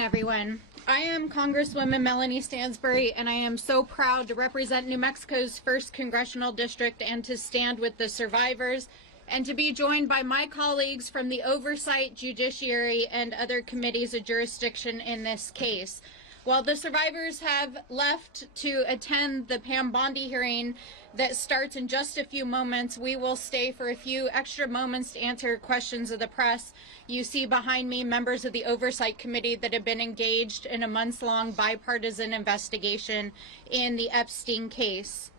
everyone. I am Congresswoman Melanie Stansbury, and I am so proud to represent New Mexico's 1st Congressional District and to stand with the survivors and to be joined by my colleagues from the Oversight, Judiciary, and other committees of jurisdiction in this case. While the survivors have left to attend the Pam Bondi hearing that starts in just a few moments, we will stay for a few extra moments to answer questions of the press. You see behind me members of the Oversight Committee that have been engaged in a months-long bipartisan investigation in the Epstein case.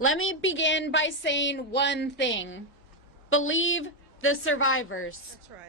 Let me begin by saying one thing. Believe the survivors. That's right.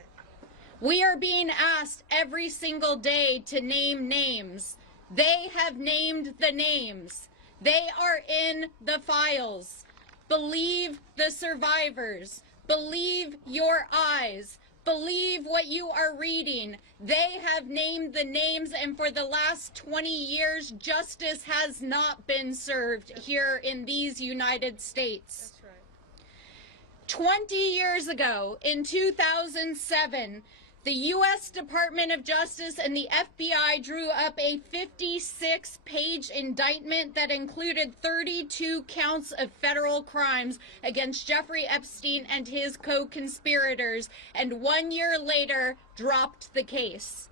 We are being asked every single day to name names. They have named the names. They are in the files. Believe the survivors. Believe your eyes. Believe what you are reading. They have named the names, and for the last 20 years, justice has not been served here in these United States. That's right. 20 years ago, in 2007, the U.S. Department of Justice and the FBI drew up a 56-page indictment that included 32 counts of federal crimes against Jeffrey Epstein and his co-conspirators, and 1 year later dropped the case.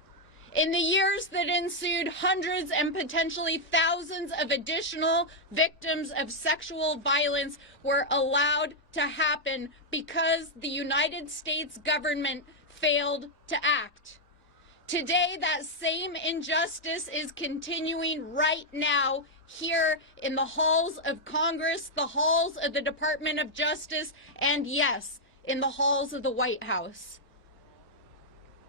In the years that ensued, hundreds and potentially thousands of additional victims of sexual violence were allowed to happen because the United States government failed to act. Today, that same injustice is continuing right now here in the halls of Congress, the halls of the Department of Justice, and yes, in the halls of the White House.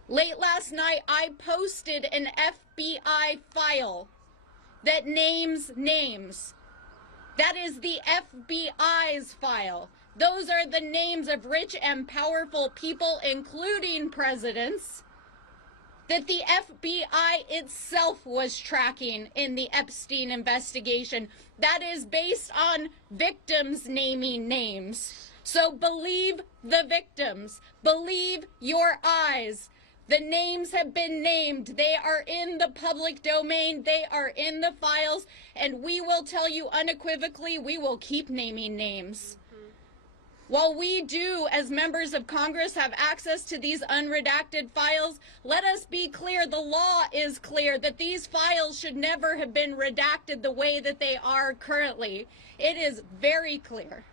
Late last night, I posted an FBI file that names names. That is the FBI's file. Those are the names of rich and powerful people, including presidents, that the FBI itself was tracking in the Epstein investigation. That is based on victims naming names. So believe the victims. Believe your eyes. The names have been named. They are in the public domain. They are in the files. And we will tell you unequivocally, we will keep naming names. While we do, as members of Congress, have access to these unredacted files, let us be clear, the law is clear that these files should never have been redacted the way that they are currently. It is very clear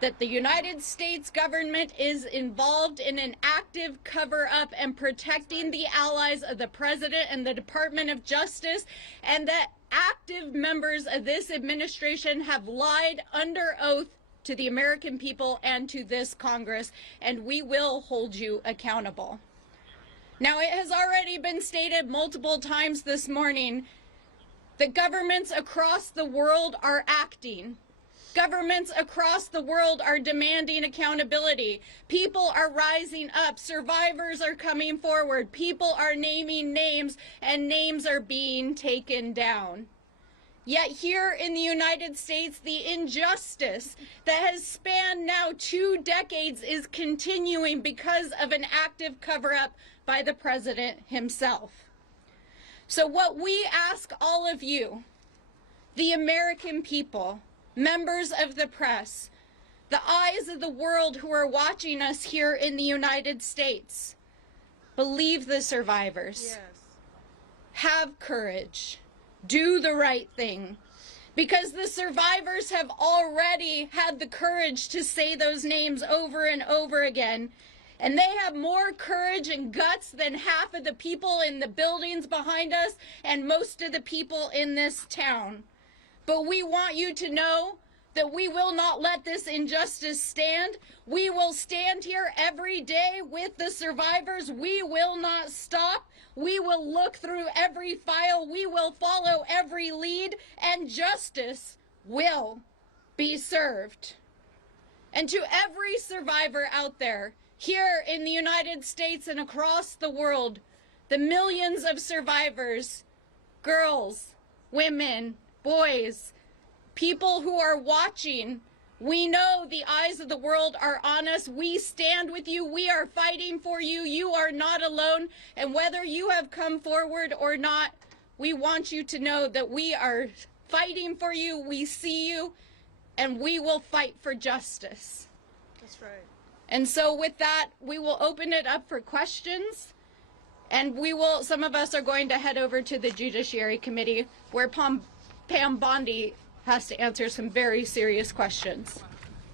that the United States government is involved in an active cover-up and protecting the allies of the President and the Department of Justice, and that active members of this administration have lied under oath to the American people and to this Congress, and we will hold you accountable. Now, it has already been stated multiple times this morning that governments across the world are acting. Governments across the world are demanding accountability. People are rising up. Survivors are coming forward. People are naming names, and names are being taken down. Yet here in the United States, the injustice that has spanned now 2 decades is continuing because of an active cover-up by the president himself. So what we ask all of you, the American people, members of the press, the eyes of the world who are watching us here in the United States, believe the survivors. Yes. Have courage. Do the right thing, because the survivors have already had the courage to say those names over and over again, and they have more courage and guts than half of the people in the buildings behind us and most of the people in this town. But we want you to know that we will not let this injustice stand. We will stand here every day with the survivors. We will not stop. We will look through every file. We will follow every lead, and justice will be served. And to every survivor out there, here in the United States and across the world, the millions of survivors, girls, women, boys, people who are watching We know the eyes of the world are on us. We stand with you. We are fighting for you. You are not alone. And whether you have come forward or not, we want you to know that we are fighting for you. We see you, and we will fight for justice. That's right. And so with that, we will open it up for questions. And some of us are going to head over to the Judiciary Committee, where Pam Bondi has to answer some very serious questions.